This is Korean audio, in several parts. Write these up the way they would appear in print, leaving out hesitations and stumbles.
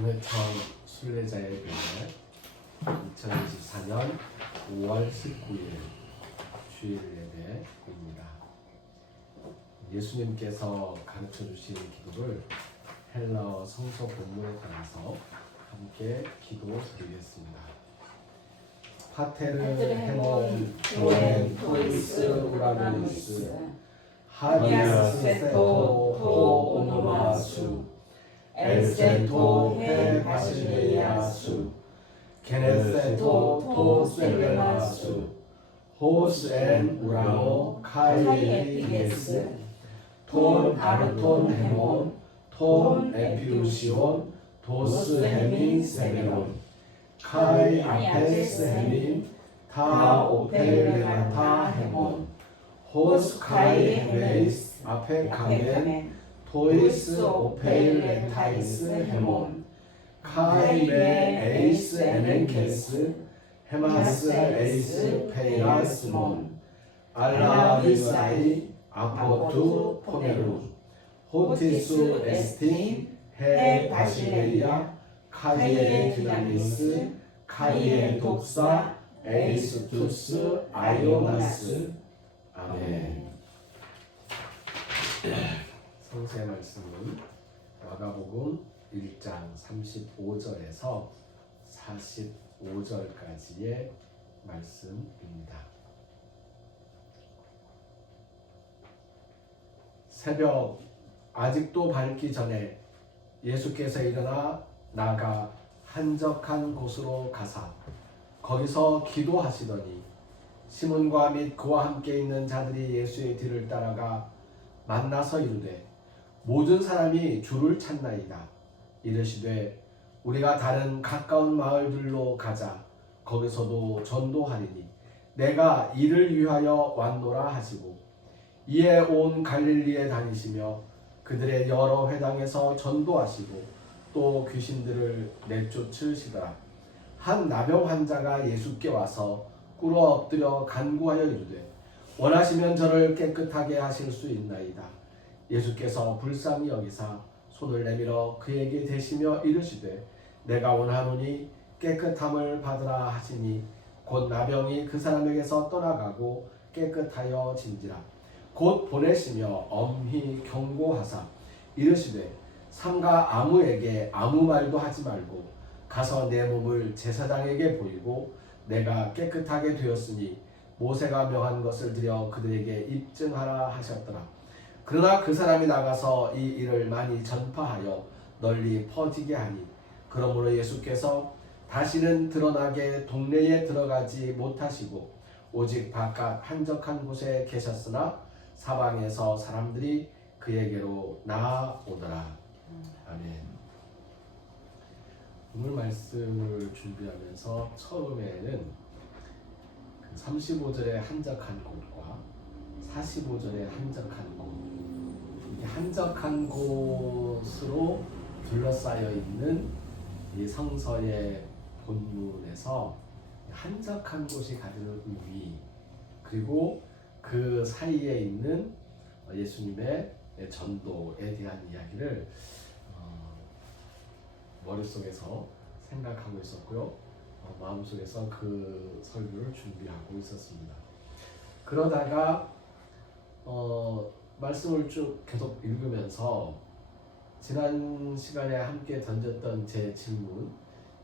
김회천 순례자의 교회 2024년 5월 19일 주일 예배입니다. 예수님께서 가르쳐 주신 기도를 헬라어 성서 본문에 따라서 함께 기도드리겠습니다. 파테르 헤몬 교엔 토이스 우라노니스 하디아스테토 호 오노마수 엘세토 헤 바실레이아수 게네세토 토 셀레마수 호스 엔 우라노 카이 에피게스 톤 아르톤 헤몬 톤 에피우시온 도스 헤민 세메론 카이 아페스 헤민 타 오페레나타 헤몬 호스 카이 헤메이스 아페 카멘 토이스 오페레타이스 헤몬 카이메 에이스 에멘케스 헤마스 에이스 페이라스몬 알라비사이 아포투 포메루 호티수 에스틴 헤 바실레이아 카이에 디나미스 카이에 독사 에이스투스 아이오나스. 아멘. 성서의 말씀은 마가복음 1장 35절에서 45절까지의 말씀입니다. 새벽 아직도 밝기 전에 예수께서 일어나 나가 한적한 곳으로 가사 거기서 기도하시더니 시몬과 및 그와 함께 있는 자들이 예수의 뒤를 따라가 만나서 이르되 모든 사람이 주를 찾나이다. 이르시되 우리가 다른 가까운 마을들로 가자. 거기서도 전도하리니 내가 이를 위하여 왔노라 하시고 이에 온 갈릴리에 다니시며 그들의 여러 회당에서 전도하시고 또 귀신들을 내쫓으시더라. 한 나병 환자가 예수께 와서 꿇어 엎드려 간구하여 이르되 원하시면 저를 깨끗하게 하실 수 있나이다. 예수께서 불쌍히 여기사 손을 내밀어 그에게 대시며 이르시되 내가 원하노니 깨끗함을 받으라 하시니 곧 나병이 그 사람에게서 떠나가고 깨끗하여 진지라. 곧 보내시며 엄히 경고하사 이르시되 삼가 아무에게 아무 말도 하지 말고 가서 내 몸을 제사장에게 보이고 내가 깨끗하게 되었으니 모세가 명한 것을 드려 그들에게 입증하라 하셨더라. 그러나 그 사람이 나가서 이 일을 많이 전파하여 널리 퍼지게 하니 그러므로 예수께서 다시는 드러나게 동네에 들어가지 못하시고 오직 바깥 한적한 곳에 계셨으나 사방에서 사람들이 그에게로 나아오더라. 아멘. 오늘 말씀을 준비하면서 처음에는 35절의 한적한 곳과 45절의 한적한 곳, 이 한적한 곳으로 둘러싸여 있는 이 성서의 본문에서 한적한 곳이 가지는 의미, 그리고 그 사이에 있는 예수님의 전도에 대한 이야기를 머릿속에서 생각하고 있었고요. 마음속에서 그 설교를 준비하고 있었습니다. 그러다가 말씀을 쭉 계속 읽으면서 지난 시간에 함께 던졌던 제 질문,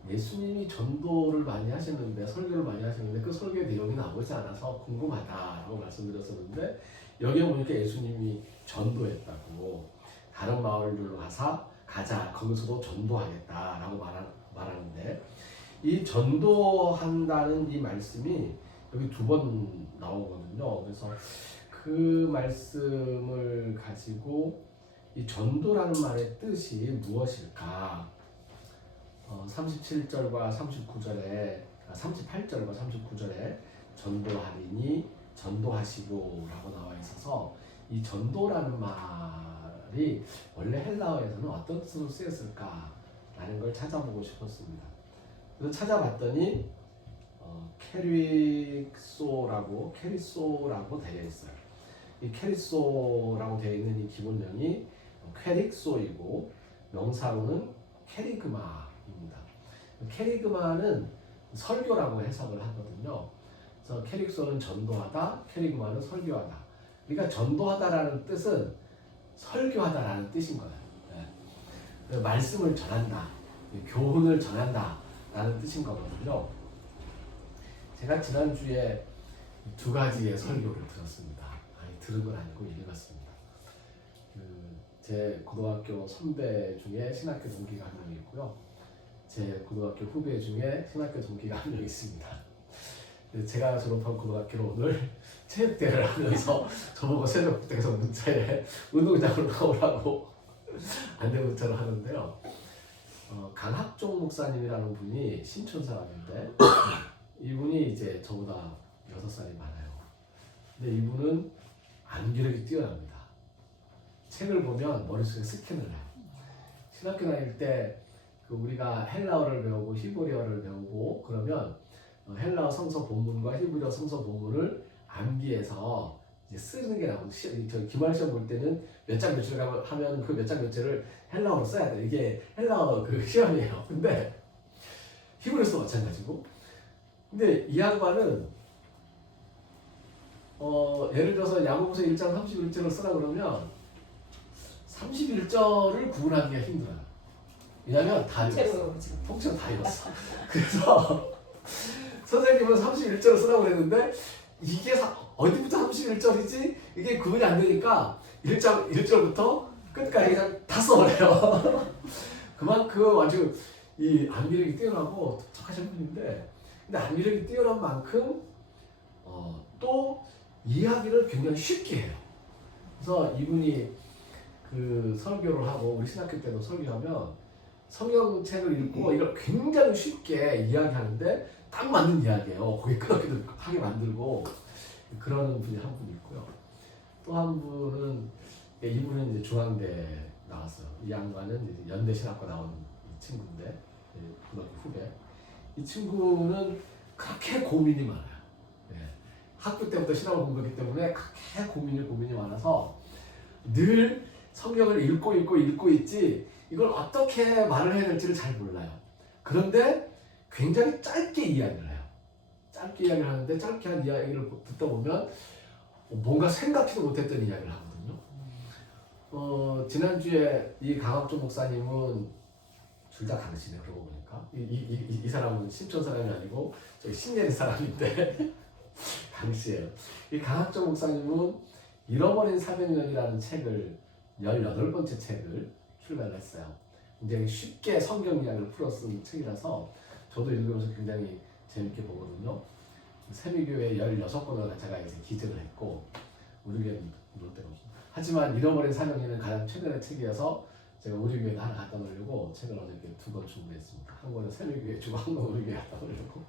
예수님이 전도를 많이 하셨는데, 설교를 많이 하셨는데 그 설교의 내용이 나오지 않아서 궁금하다라고 말씀드렸었는데, 여기에 보니까 예수님이 전도했다고, 다른 마을들로 가자, 거기서도 전도하겠다라고 말하는데, 이 전도한다는 이 말씀이 여기 2번 나오거든요. 그래서 그 말씀을 가지고 이 전도라는 말의 뜻이 무엇일까? 37절과 39절에 38절과 39절에 전도하리니 전도하시고 라고 나와 있어서 이 전도라는 말이 원래 헬라어에서는 어떤 뜻으로 쓰였을까 라는 걸 찾아보고 싶었습니다. 그래서 찾아봤더니 캐리소라고 되어 있어요. 이 캐리소라고 되어 있는 이 기본명이 퀘릭소이고 명사로는 캐리그마 캐리그마는 설교라고 해석을 하거든요. 그래서 캐릭소는 전도하다, 캐리그마는 설교하다. 그러니까 전도하다라는 뜻은 설교하다라는 뜻인 거예요. 네. 말씀을 전한다, 교훈을 전한다라는 뜻인 거거든요. 제가 지난주에 2가지의 설교를 들었습니다. 아니, 들은 건 아니고 읽었습니다. 제 고등학교 선배 중에 신학교 동기가 한 명 있고요. 제 고등학교 후배 중에 신학교 동기가 한 명 있습니다. 제가 졸업한 고등학교로 오늘 체육대회를 하면서 저보고 새벽부터 문자에 운동장으로 나오라고 안내 문자를 하는데요. 강학종 목사님이라는 분이 신촌 사람인데 이분이 이제 저보다 6살이 많아요. 근데 이분은 암기력이 뛰어납니다. 책을 보면 머릿속에 스캔을 해요. 신학교 다닐 때 우리가 헬라어를 배우고 히브리어를 배우고 그러면 헬라어 성서 본문과 히브리어 성서 본문을 암기해서 이제 쓰는 게 나오고, 기말 시험 볼 때는 몇 장 몇줄 하면 그 몇 장 몇줄을 헬라어로 써야 돼. 이게 헬라어 그 시험이에요. 근데 히브리어도 마찬가지고. 근데 이 양반은 예를 들어서 야고보서 1장 31절을 쓰라 그러면 31절을 구분하기가 힘들어요. 왜냐면 다 읽었어. 통째로 다 읽었어. 그래서 선생님은 31절을 쓰라고 그랬는데 이게 어디부터 31절이지? 이게 구분이 안 되니까 1절부터 끝까지 그냥 다 써버려요. 그만큼 아주 이 암기력이 뛰어나고 독특하신 분인데, 근데 암기력이 뛰어난 만큼 또 이야기를 굉장히 쉽게 해요. 그래서 이분이 그 설교를 하고, 우리 신학교 때도 설교하면 성경책을 읽고 이걸 굉장히 쉽게 이야기하는데 딱 맞는 이야기예요. 거기 끄덕끄덕하게 만들고 그러는 분이 한 분 있고요. 또 한 분은, 이분은 이제 중앙대 나왔어요. 이 양반은 이제 연대신학과 나온 친구인데, 고등학교 후배. 이 친구는 그렇게 고민이 많아요. 학교 때부터 신학을 공부했기 때문에 그렇게 고민이 많아서 늘 성경을 읽고 있지 이걸 어떻게 말을 해야 될지를 잘 몰라요. 그런데 굉장히 짧게 이야기를 해요. 짧게 이야기를 하는데 짧게 한 이야기를 듣다 보면 뭔가 생각지도 못했던 이야기를 하거든요. 지난주에 이 강학종 목사님은 둘 다 강씨네. 그러고 보니까 이 사람은 신촌 사람이 아니고 저기 신내리 사람인데 강씨예요. 이 강학종 목사님은 잃어버린 사명년이라는 책을 18번째 책을 출간했어요. 굉장히 쉽게 성경 이야기를 풀어 쓴 책이라서 저도 읽으면서 굉장히 재밌게 보거든요. 세미교회 16권을 제가 이제 기증을 했고, 우리 교회는 놓을 데가 없어요. 하지만 잃어버린 사명년은 가장 최근의 책이어서 제가 우리 교회에 하나 갖다 놓으려고 책을 어저께 2권 주문했습니다. 한 권은 세미교회 주고 한 권은 우리 교회에 갖다 놓으려고.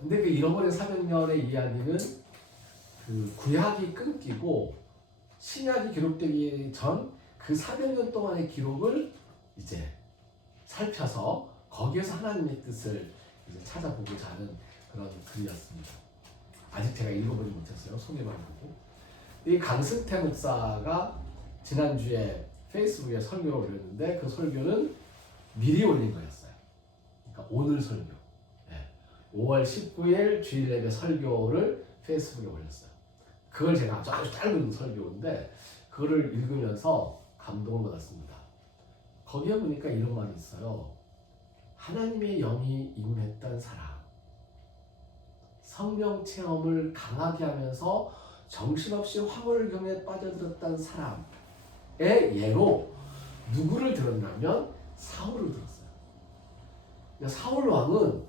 근데 그 잃어버린 사명년의 이야기는 그 구약이 끊기고 신약이 기록되기 전 그 400년 동안의 기록을 이제 살펴서 거기에서 하나님의 뜻을 이제 찾아보고자 하는 그런 글이었습니다. 아직 제가 읽어보지 못했어요. 소개만 보고. 이 강승태 목사가 지난주에 페이스북에 설교를 올렸는데 그 설교는 미리 올린 거였어요. 그러니까 오늘 설교. 5월 19일 주일 예배 설교를 페이스북에 올렸어요. 그걸 제가 아주 짧은 설교인데 그거를 읽으면서 감동을 받았습니다. 거기에 보니까 이런 말이 있어요. 하나님의 영이 임했던 사람, 성령 체험을 강하게 하면서 정신없이 화물경에 빠져들었던 사람의 예로 누구를 들었냐면 사울을 들었어요. 사울 왕은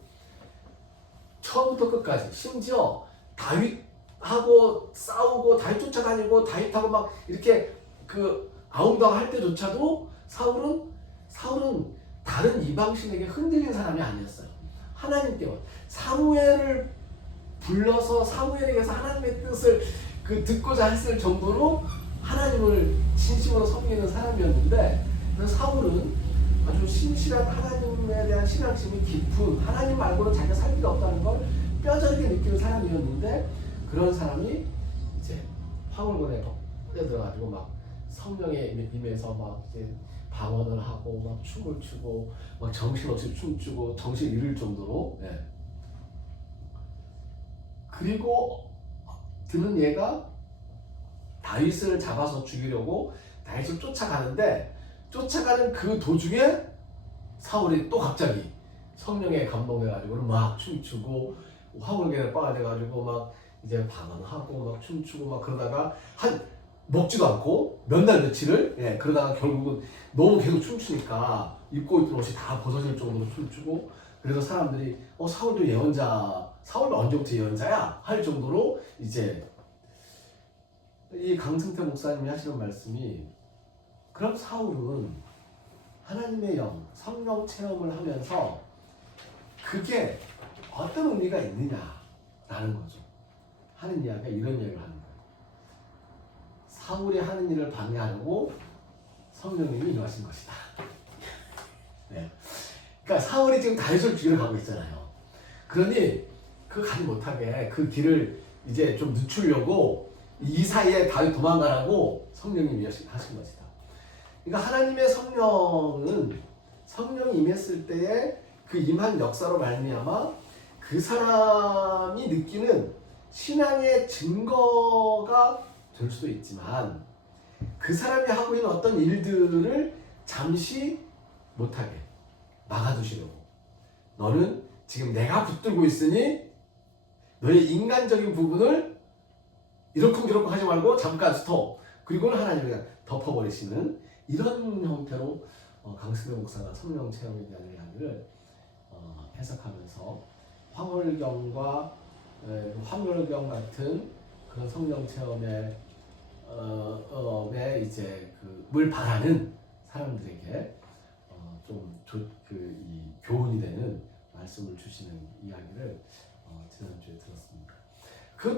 처음부터 끝까지, 심지어 다윗하고 싸우고 다윗 쫓아다니고 다윗하고 막 이렇게 그 아웅다웅 할 때조차도 사울은 다른 이방신에게 흔들린 사람이 아니었어요. 하나님께만. 사무엘을 불러서 사무엘에게서 하나님의 뜻을 듣고자 했을 정도로 하나님을 진심으로 섬기는 사람이었는데, 사울은 아주 신실한 하나님에 대한 신앙심이 깊은, 하나님 말고는 자기가 살 길이 없다는 걸 뼈저리게 느끼는 사람이었는데, 그런 사람이 이제 화물곤에 들어가지고 막 성령에 임해서 막 이제 방언을 하고 막 춤을 추고 막 정신없이 춤추고 정신 잃을 정도로. 예. 그리고 드는 얘가 다윗을 잡아서 죽이려고 다윗을 쫓아가는데, 쫓아가는 그 도중에 사울이 또 갑자기 성령에 감동해가지고 막 춤추고 화물개를 빠져가지고 막 이제 방언하고 막 춤추고 막 그러다가 먹지도 않고 몇 날 며칠을, 예, 그러다가 결국은 너무 계속 춤추니까 입고 있던 옷이 다 벗어질 정도로 춤추고, 그래서 사람들이 사울도 예언자, 사울도 언제부터 예언자야? 할 정도로 이제 이 강승태 목사님이 하시는 말씀이, 그럼 사울은 하나님의 영, 성령 체험을 하면서 그게 어떤 의미가 있느냐라는 거죠. 하는 이야기가 이런 이야기를 하는 거예요. 사울이 하는 일을 방해하려고 성령님이 임하신 것이다. 네. 그러니까 사울이 지금 다윗을 죽이러 가고 있잖아요. 그러니 그 가지 못하게 그 길을 이제 좀 늦추려고 이 사이에 다윗 도망가라고 성령님이 하신 것이다. 그러니까 하나님의 성령은 성령이 임했을 때에 그 임한 역사로 말미암아 그 사람이 느끼는 신앙의 증거가 될 수도 있지만, 그 사람이 하고 있는 어떤 일들을 잠시 못하게 막아두시려고, 너는 지금 내가 붙들고 있으니 너의 인간적인 부분을 이러쿵저러쿵 하지 말고 잠깐 스톱, 그리고는 하나님이 그냥 덮어버리시는 이런 형태로 강승태 목사가 성령 체험에 대한 이야기를 해석하면서 황홀경과 황홀경 같은 그런 성령 체험에 이제 물 바라는 사람들에게 이 교훈이 되는 말씀을 주시는 이야기를 지난주에 들었습니다. 그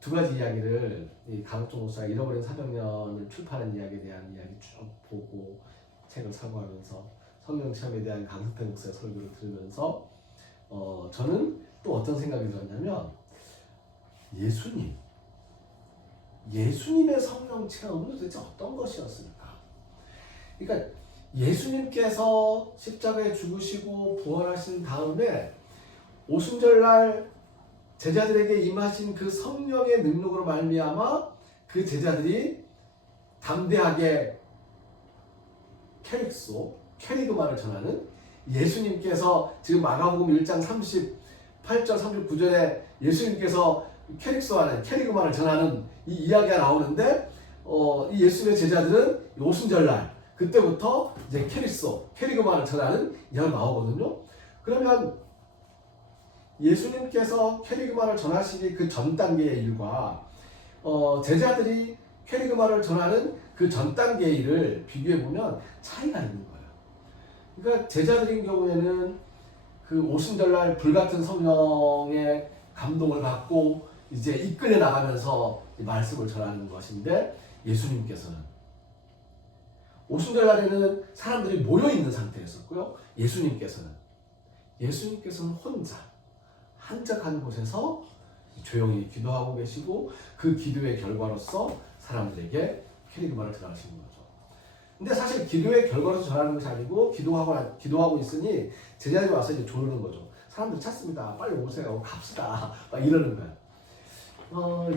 두 가지 이야기를 이 강옥종 목사가 잃어버린 400년을 출판한 이야기에 대한 이야기 쭉 보고 책을 사고하면서 성령 체험에 대한 강승태 목사의 설교를 들으면서 저는 또 어떤 생각이 들었냐면, 예수님의 성령 체험은 도대체 어떤 것이었을까? 그러니까 예수님께서 십자가에 죽으시고 부활하신 다음에 오순절날 제자들에게 임하신 그 성령의 능력으로 말미암아 그 제자들이 담대하게 캐리그마를 전하는, 예수님께서 지금 마가복음 1장 38절 39절에 예수님께서 캐리그마를 전하는 이 이야기가 나오는데, 이 예수님의 제자들은 오순절날 그때부터 이제 캐리그마를 전하는 이야기가 나오거든요. 그러면 예수님께서 캐리그마를 전하시기 그 전 단계의 일과 제자들이 캐리그마를 전하는 그 전 단계의 일을 비교해 보면 차이가 있는 거예요. 그러니까 제자들인 경우에는 그 오순절날 불같은 성령의 감동을 받고 이제 이끌려 나가면서 말씀을 전하는 것인데, 예수님께서는 오순절날에는 사람들이 모여 있는 상태였었고요. 예수님께서는 혼자 한적한 곳에서 조용히 기도하고 계시고, 그 기도의 결과로서 사람들에게 캐리그마를 전하시는 거죠. 근데 사실 기도의 결과로서 전하는 것이 아니고, 기도하고 있으니 제자들이 와서 이제 조르는 거죠. 사람들 찾습니다. 빨리 오세요. 갑시다. 막 이러는 거예요.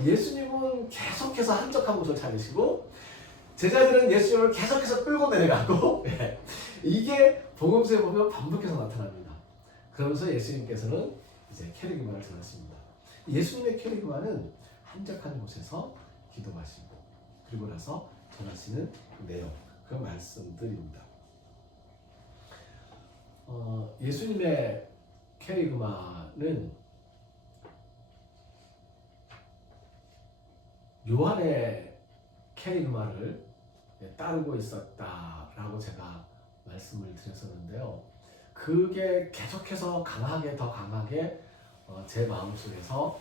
예수님은 계속해서 한적한 곳을 찾으시고, 제자들은 예수님을 계속해서 끌고 내려가고, 이게 복음서에 보면 반복해서 나타납니다. 그러면서 예수님께서는 이제 캐리그마를 전하십니다. 예수님의 캐리그마는 한적한 곳에서 기도하시고, 그리고 나서 전하시는 내용, 그 말씀들입니다. 예수님의 캐리그마는 요한의 캐리그마를 따르고 있었다라고 제가 말씀을 드렸었는데요. 그게 계속해서 더 강하게 제 마음속에서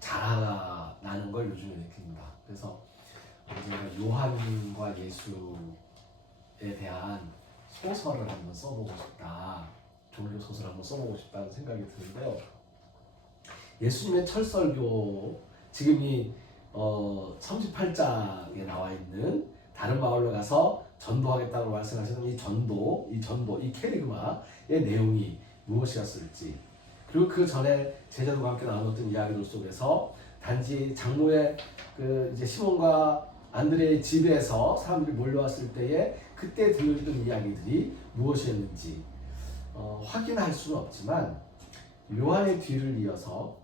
자라나는 걸 요즘에 느낍니다. 그래서 제가 요한과 예수에 대한 소설을 한번 써보고 싶다, 종교 소설을 한번 써보고 싶다는 생각이 드는데요. 예수님의 철설교, 지금 이 38장에 나와 있는 다른 마을로 가서 전도하겠다고 말씀하시는 이 전도, 이 캐리그마의 내용이 무엇이었을지, 그리고 그 전에 제자들과 함께 나눴던 이야기들 속에서 단지 장로의 그 이제 시몬과 안드레의 집에서 사람들이 몰려왔을 때에 그때 들려주던 이야기들이 무엇이었는지 확인할 수는 없지만, 요한의 뒤를 이어서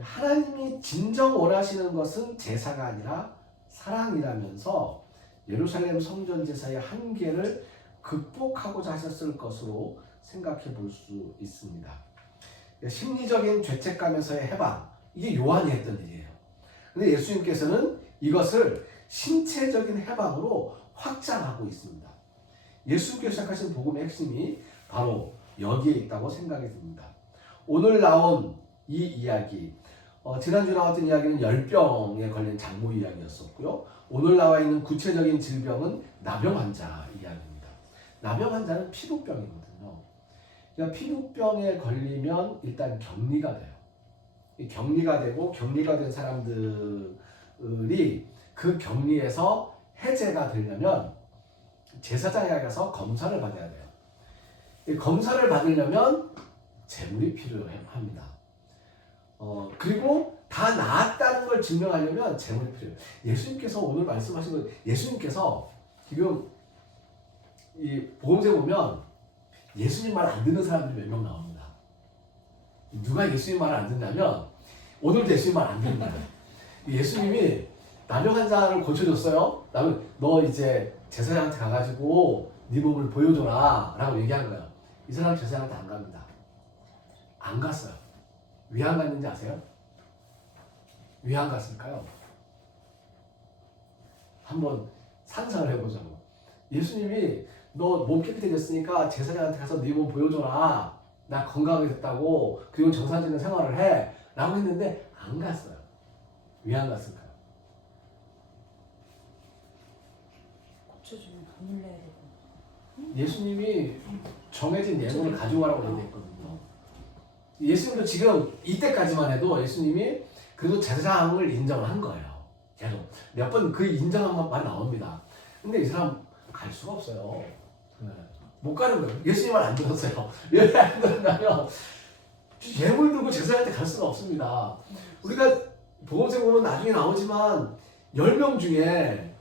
하나님이 진정 원하시는 것은 제사가 아니라 사랑이라면서 예루살렘 성전 제사의 한계를 극복하고자 하셨을 것으로 생각해 볼 수 있습니다. 심리적인 죄책감에서의 해방, 이게 요한이 했던 일이에요. 근데 예수님께서는 이것을 신체적인 해방으로 확장하고 있습니다. 예수님께서 시작하신 복음의 핵심이 바로 여기에 있다고 생각이 듭니다. 오늘 나온 이 이야기, 지난주 나왔던 이야기는 열병에 걸린 장모 이야기였었고요. 오늘 나와 있는 구체적인 질병은 나병 환자 이야기입니다. 나병 환자는 피부병이거든요. 그러니까 피부병에 걸리면 일단 격리가 돼요. 격리가 되고, 격리가 된 사람들이 그 격리에서 해제가 되려면 제사장에 가서 검사를 받아야 돼요. 이 검사를 받으려면 재물이 필요합니다. 그리고 다 나았다는 걸 증명하려면 재물이 필요해요. 예수님께서 오늘 말씀하신 건, 예수님께서 지금 이 복음서에 보면 예수님 말 안 듣는 사람들이 몇 명 나옵니다. 누가 예수님 말을 안 듣냐면 오늘도 예수님 말 안 듣는다. 예수님이 나병 환자를 고쳐줬어요. 너 이제 제사장한테 가가지고 네 몸을 보여줘라 라고 얘기한 거예요. 이 사람 제사장한테 안 갑니다. 안 갔어요. 왜 안 갔는지 아세요? 왜 안 갔을까요? 한번 상상을 해보자고. 예수님이 너 몸 깨끗해졌으니까 제사장한테 가서 네 몸 보여줘라. 나 건강하게 됐다고. 그리고 정상적인 생활을 해. 라고 했는데 안 갔어요. 왜 안 갔을까요? 고쳐주면 돈을 내야 되고. 예수님이 정해진 예물을 가져가라고 얘기했거든요. 예수님도 지금 이때까지만 해도 예수님이 그래도 제사장을 인정을 한 거예요. 계속 몇 번 그 인정한 것만 나옵니다. 근데 이 사람 갈 수가 없어요. 못 가는 거예요. 예수님 말 안 들었어요. 왜 안 들었냐면 예물 들고 제사장한테 갈 수가 없습니다. 우리가 복음서 보면 나중에 나오지만 10명 중에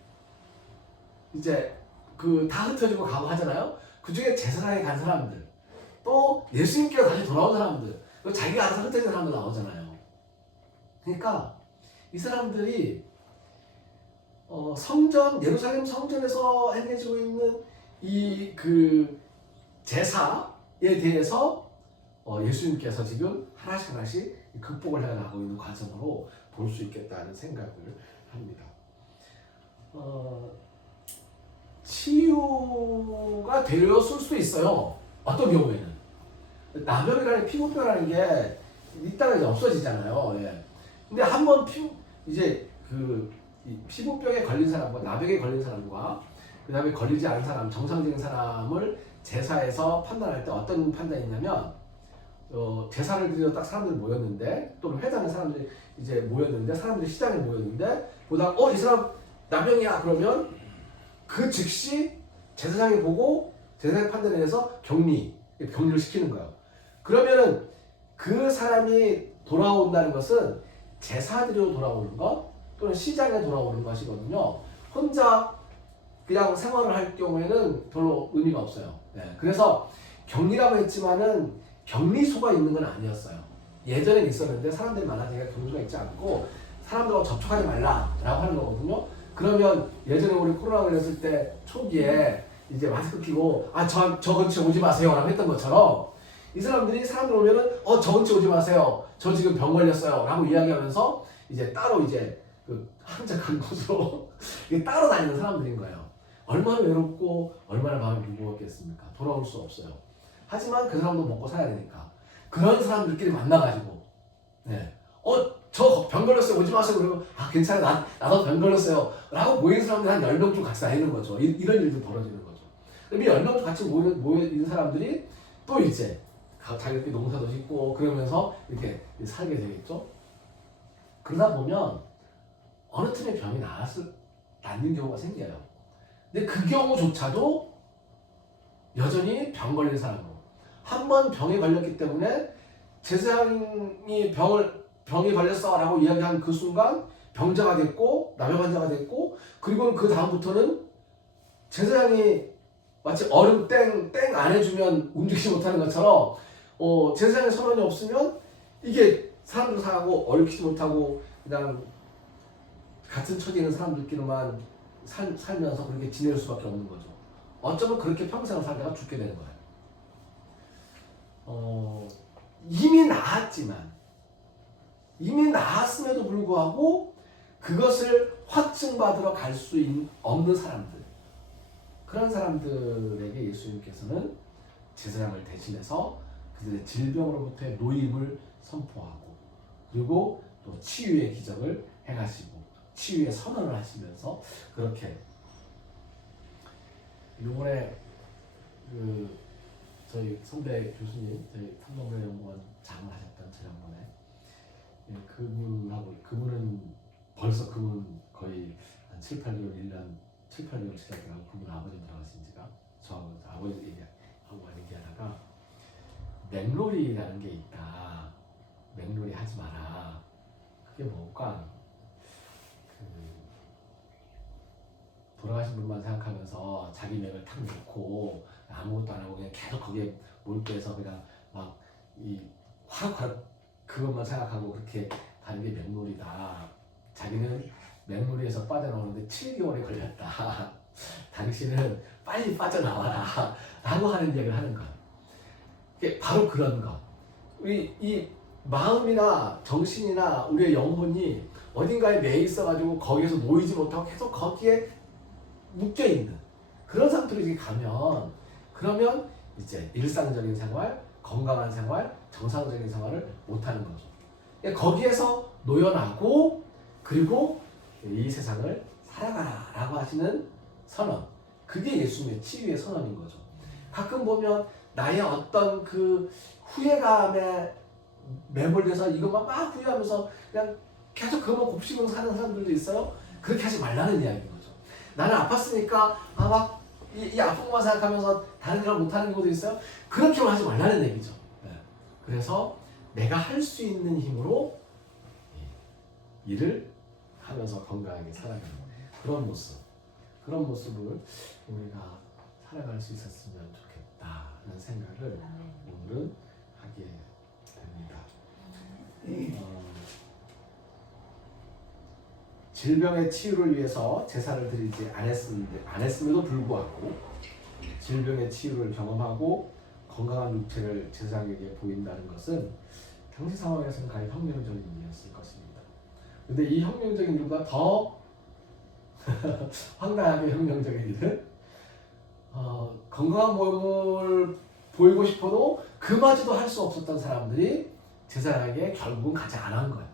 이제 그 다 흩어지고 가고 하잖아요. 그 중에 제사장에 간 사람들, 또 예수님께서 다시 돌아온 사람들, 또 자기가 알아서 흩어진 사람들 나오잖아요. 그러니까 이 사람들이 예루살렘 성전에서 행해지고 있는 이 그 제사에 대해서 예수님께서 지금 하나씩 하나씩 극복을 해나가고 있는 과정으로 볼 수 있겠다는 생각을 합니다. 치유가 되었을 수도 있어요. 어떤 경우에는 나병이라는 피부병이라는 게 이따가 이제 없어지잖아요. 예. 근데 한번 이제 이 피부병에 걸린 사람과 나병에 걸린 사람과 그 다음에 걸리지 않은 사람, 정상적인 사람을 제사에서 판단할 때 어떤 판단이 있냐면, 제사를 드리러 딱 사람들이 모였는데, 또는 회당에 사람들이 이제 모였는데, 사람들이 시장에 모였는데, 보다가 이 사람 나병이야 그러면 그 즉시 제사장이 보고 제사장의 판단에 의해서 격리를 시키는 거예요. 그러면은 그 사람이 돌아온다는 것은 제사드리러 돌아오는 것 또는 시장에 돌아오는 것이거든요. 혼자 그냥 생활을 할 경우에는 별로 의미가 없어요. 네. 그래서 격리라고 했지만은 격리소가 있는 건 아니었어요. 예전엔 있었는데 사람들이 많아지니까 격리소가 있지 않고 사람들하고 접촉하지 말라라고 하는 거거든요. 그러면 예전에 우리 코로나 걸렸을 때 초기에 이제 마스크 끼고 저 근처 오지 마세요 라고 했던 것처럼 이 사람들이 사람들 오면은 저 근처 오지 마세요. 저 지금 병 걸렸어요 라고 이야기하면서 이제 따로 이제 그 한적한 곳으로 따로 다니는 사람들인 거예요. 얼마나 외롭고 얼마나 마음이 무거웠겠습니까? 돌아올 수 없어요. 하지만 그 사람도 먹고 살아야 되니까 그런 사람들끼리 만나가지고 저 병 걸렸어요 오지 마세요. 그리고 괜찮아요 나도 병 걸렸어요 라고 모이는 사람들이 한 10명 같이 다니는 거죠. 이런 일도 벌어지는 거죠. 그럼 이 10명 같이 모여있는 사람들이 또 이제 자기들끼리 농사도 짓고 그러면서 이렇게 살게 되겠죠. 그러다 보면 어느 틈에 병이 낫는 경우가 생겨요. 근데 그 경우조차도 여전히 병 걸린 사람으로 한 번 병에 걸렸기 때문에 제사장이 병이 걸렸어라고 이야기한 그 순간 병자가 됐고 남의 환자가 됐고 그리고 그 다음부터는 제사장이 마치 얼음 땡 안 해주면 움직이지 못하는 것처럼 제사장의 선언이 없으면 이게 사람들 사고 얽히지 못하고 그냥 같은 처지에 있는 사람들끼리만 살면서 그렇게 지낼 수밖에 없는 거죠. 어쩌면 그렇게 평생을 살다가 죽게 되는 거예요. 이미 나았음에도 불구하고 그것을 확증받으러 갈 수 없는 사람들, 그런 사람들에게 예수님께서는 제사장을 대신해서 그들의 질병으로부터의 노임을 선포하고 그리고 또 치유의 기적을 행하시고 치유의 선언을 하시면서 그렇게 요번에 저희 선배 교수님, 저희 탐정연구원 장을 하셨던 지난번에 그분은 벌써 거의 한 7, 8개월, 1년 7, 8개월 지나가고 그분 아버님 돌아가신 지가 저하고 아버지 얘기하고 얘기하다가 맹놀이라는 게 있다. 맹놀이 하지 마라. 그게 뭘까? 돌아가신 분만 생각하면서 자기 맥을 탁 놓고 아무것도 안 하고 그냥 계속 거기에 몰두해서 그냥 막 화락화락 그것만 생각하고 그렇게 가는 게 맹놀이다. 자기는 맹놀이에서 빠져나오는데 7개월이 걸렸다. 당신은 빨리 빠져나와라. 라고 하는 얘기를 하는 거예요. 이게 바로 그런 거. 이 마음이나 정신이나 우리의 영혼이 어딘가에 매여 있어가지고 거기에서 놓이지 못하고 계속 거기에 묶여있는 그런 상태로 가면 그러면 이제 일상적인 생활, 건강한 생활, 정상적인 생활을 못하는 거죠. 거기에서 놓여나고 그리고 이 세상을 살아가라 라고 하시는 선언, 그게 예수님의 치유의 선언인 거죠. 가끔 보면 나의 어떤 그 후회감에 매몰돼서 이것만 막 후회하면서 그냥 계속 그것만 곱씹으면서 사는 사람들도 있어요. 그렇게 하지 말라는 이야기인 거죠. 나는 아팠으니까 막 이 아픈 것만 생각하면서 다른 일을 못하는 경우도 있어요. 그렇게만 하지 말라는 얘기죠. 그래서 내가 할 수 있는 힘으로 일을 하면서 건강하게 살아가는 그런 모습을 우리가 살아갈 수 있었으면 좋겠다는 생각을 오늘은 하게 됩니다. 질병의 치유를 위해서 제사를 드리지 않았음에도 불구하고 질병의 치유를 경험하고 건강한 육체를 제사장에게 보인다는 것은 당시 상황에서는 가히 혁명적인 일이었을 것입니다. 그런데 이 혁명적인 일보다 더 황당하게 혁명적인 일은 건강한 몸을 보이고 싶어도 그마저도 할 수 없었던 사람들이 제사장에게 결국은 가지 않은 거예요.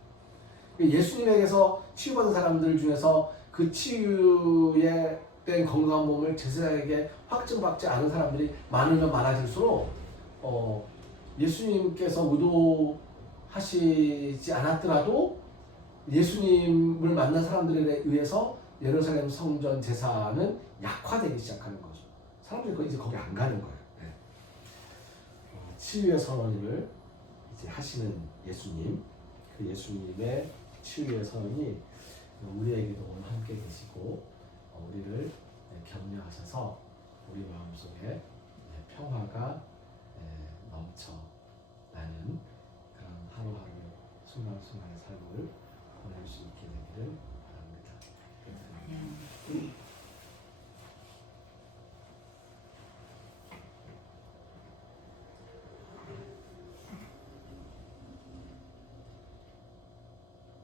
예수님에게서 치유받은 사람들 중에서 그 치유에 된 건강한 몸을 제사장에게 확증받지 않은 사람들이 많으면 많아질수록 예수님께서 의도하시지 않았더라도 예수님을 만난 사람들에 의해서 예루살렘 성전 제사는 약화되기 시작하는 거죠. 사람들이 이제 거기 안 가는 거예요. 치유의 선언을 이제 하시는 예수님, 그 예수님의 치유의 선언이 우리에게도 오늘 함께 계시고 우리를 격려하셔서 우리 마음속에 평화가 넘쳐 나는 그런 하루하루 순간순간의 삶을 보낼 수 있게 되기를 바랍니다.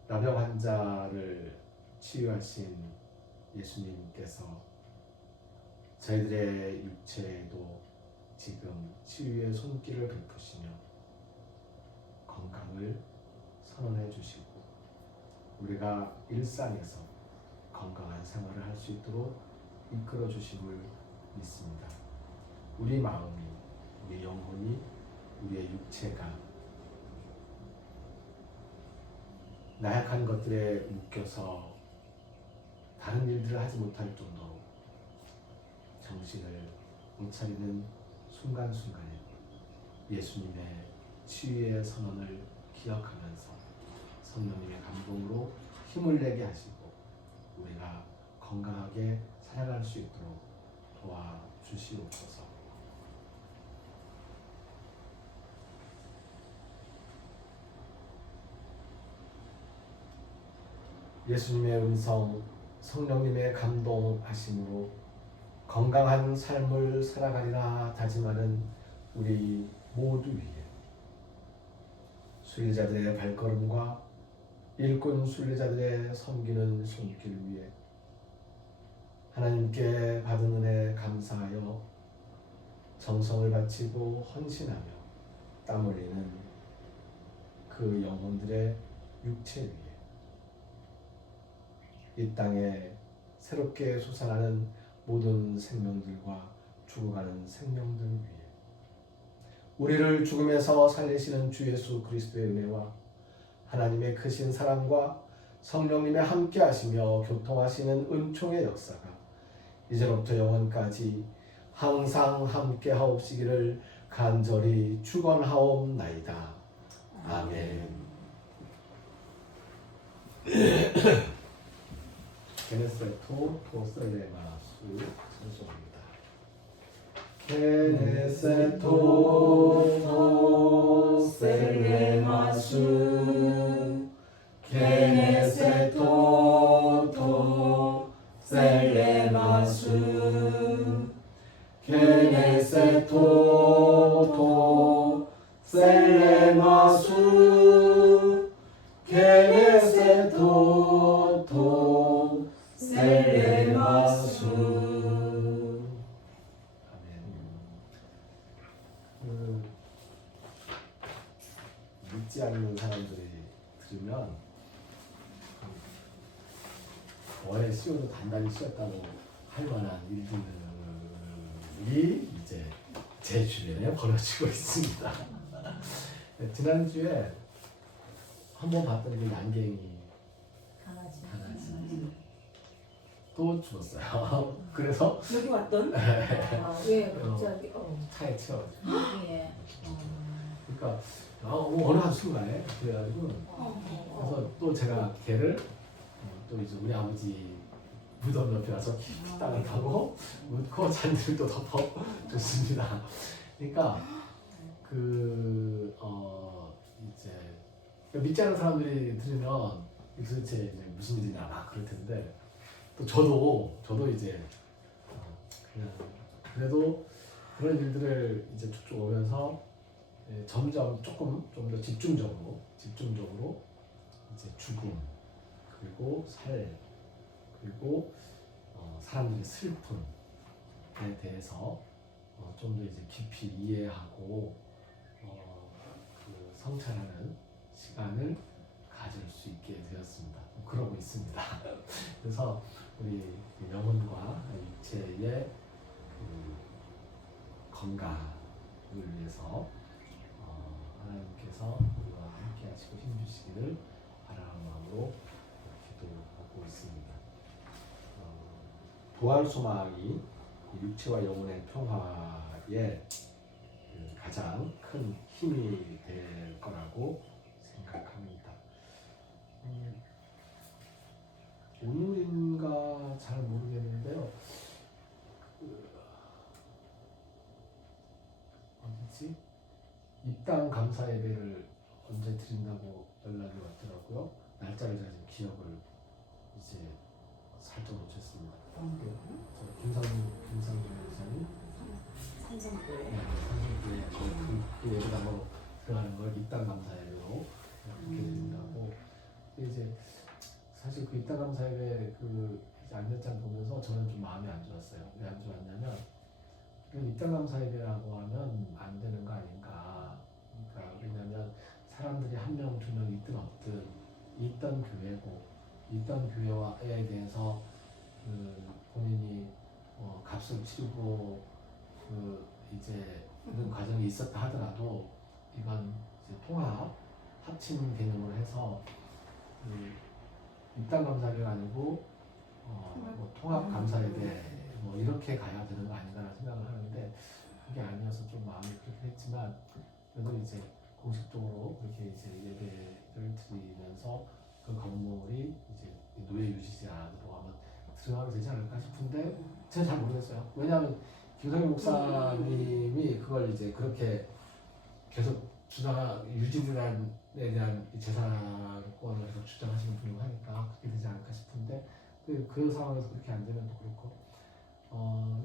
남의 환자를 치유하신 예수님께서 저희들의 육체에도 지금 치유의 손길을 베푸시며 건강을 선언해 주시고 우리가 일상에서 건강한 생활을 할 수 있도록 이끌어 주심을 믿습니다. 우리 마음이, 우리 영혼이, 우리의 육체가 나약한 것들에 묶여서 일들을 하지 못할 정도로 정신을 못 차리는 순간순간에 예수님의 치유의 선언을 기억하면서 성령님의 감동으로 힘을 내게 하시고 우리가 건강하게 살아갈 수 있도록 도와주시옵소서. 예수님의 음성, 성령님의 감동하심으로 건강한 삶을 살아가리라 다짐하는 우리 모두 위에 순례자들의 발걸음과 일꾼 순례자들의 섬기는 손길 위에 하나님께 받은 은혜 감사하여 정성을 바치고 헌신하며 땀 흘리는 그 영혼들의 육체 위에 이 땅에 새롭게 솟아나는 모든 생명들과 죽어가는 생명들 위에 우리를 죽음에서 살리시는 주 예수 그리스도의 은혜와 하나님의 크신 사랑과 성령님의 함께 하시며 교통하시는 은총의 역사가 이제로부터 영원까지 항상 함께 하옵시기를 간절히 축원하옵나이다. 아멘. 게네세토 토셀레마수 찬송입니다. 게네세토 토셀레마수 게네세토 토셀레마수 게네세토 토셀레마수 게네세토 토셀레마수. 아멘. 믿지 않는 사람들이 들으면 원래 쉬어도 단단히 쉬었다고 할 만한 일들이 이제 제 주변에 벌어지고 있습니다. 지난주에 한번 봤던 그 양갱이 강아지 또 죽었어요. 그래서 여기 왔던? 왜 갑자기? 차에 치워가지고. 예. 그러니까 어느 한순간에 그래가지고 그래서 또 제가 걔를 또 이제 우리 아버지 무덤 옆에 와서 땅을 파고 묻고 잔디를 또 덮어줬습니다. 그러니까 이제 믿지 않는 사람들이 들으면 도대체 이제 무슨 일이냐 막 그럴 텐데 또 저도 이제 그냥 그래도 그런 일들을 이제 쭉쭉 오면서 점점 조금 좀 더 집중적으로 이제 죽음 그리고 살 그리고 사람들의 슬픔에 대해서 좀 더 이제 깊이 이해하고 그 성찰하는 시간을 가질 수 있게 되었습니다. 그러고 있습니다. 그래서 우리 영혼과 육체의 그 건강을 위해서 하나님께서 우리와 함께 하시고 힘주시기를 바라는 마음으로 기도하고 있습니다. 부활 소망이 육체와 영혼의 평화에 가장 큰 힘이 될 거라고 생각합니다. 오늘인가 잘 모르겠는데요. 어디지? 입당 감사 예배를 언제 드린다고 연락이 왔더라고요. 날짜를 제가 지금 기억을 이제 살짝 놓쳤습니다. 김상준 목사님 산성교회. 그 예배당으로 들어가는 걸 입당 감사 예배로 그렇게 드린다고. 이제 사실 그 입당 감사 예배 그 안내장 보면서 저는 좀 마음이 안 좋았어요. 왜 안 좋았냐면 입당 감사 예배라고 하면 안 되는 거 아닌가. 그러니까 왜냐면 사람들이 한 명, 두 명 있든 없든 있던 교회고 있던 교회에 대해서 본인이 값을 치르고 이제 이런 과정이 있었다 하더라도 이건 이제 통합 합친 개념으로 해서 입당 감사가 아니고 뭐 통합 감사회대 뭐 이렇게 가야 되는 거 아닌가라는 생각을 하는데 그게 아니어서 좀 마음이 그렇게 했지만 그래도 이제 공식적으로 그렇게 이제 예배를 드리면서 그 건물이 이제 노예 유지지 안으로 아마 들어가게 되지 않을까 싶은데 제가 잘 모르겠어요. 왜냐하면 김성희 목사님이 그걸 이제 그렇게 계속 유지들에 대한 재산권을 계속 주장하시는 분이고 하니까 그렇게 되지 않을까 싶은데 그 상황에서 그렇게 안 되면 또 그렇고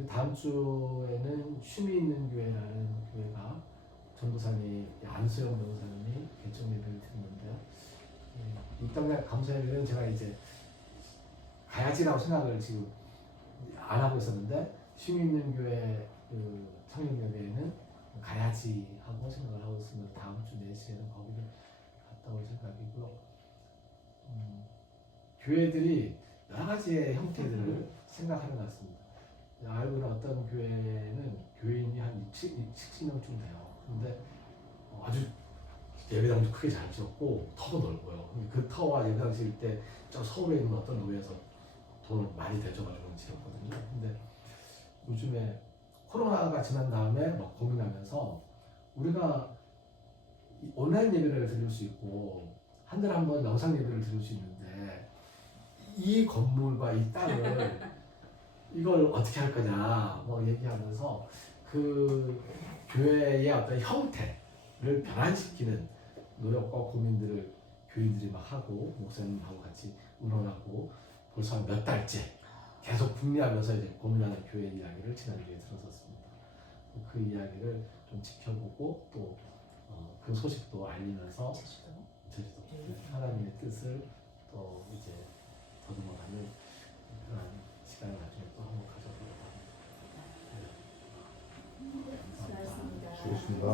다음 주에는 쉼이 있는 교회라는 교회가 전도사님 안수영 전도사님이 개정 예배를 드리는데요. 이 땅의 감사 예배는 제가 이제 가야지라고 생각을 지금 안 하고 있었는데 쉼이 있는 교회 그 창립 예배에는 가야지 하고 생각을 하고 있습니다. 다음 주 4시에는 거기를 갔다 올 생각이고요. 교회들이 여러 가지의 형태들을 생각하는 것 같습니다. 알고 있는 어떤 교회는 교인이 한 60명쯤 돼요. 근데 아주 예배당도 크게 잘 지었고 터도 넓어요. 그 터와 예배당 지을 때 저 서울에 있는 어떤 교회에서 돈을 많이 대줘가지고 지었거든요. 근데 요즘에 코로나가 지난 다음에 막 고민하면서 우리가 온라인 예배를 드릴 수 있고 한 달에 한 번 영상 예배를 드릴 수 있는데 이 건물과 이 땅을 이걸 어떻게 할 거냐 뭐 얘기하면서 그 교회의 어떤 형태를 변환시키는 노력과 고민들을 교인들이 막 하고 목사님하고 같이 의논하고 벌써 한 몇 달째 계속 궁리하면서 이제 고민하는 교회 이야기를 지난주에 들었었습니다. 그 이야기를 좀 지켜보고 또 그 소식도 알리면서 제주도 하나님의 뜻을 또 이제 더듬어가는 그런 시간을 나중에 또 한번 가져보려고 합니다. 네. 수고하셨습니다. 수고하셨습니다.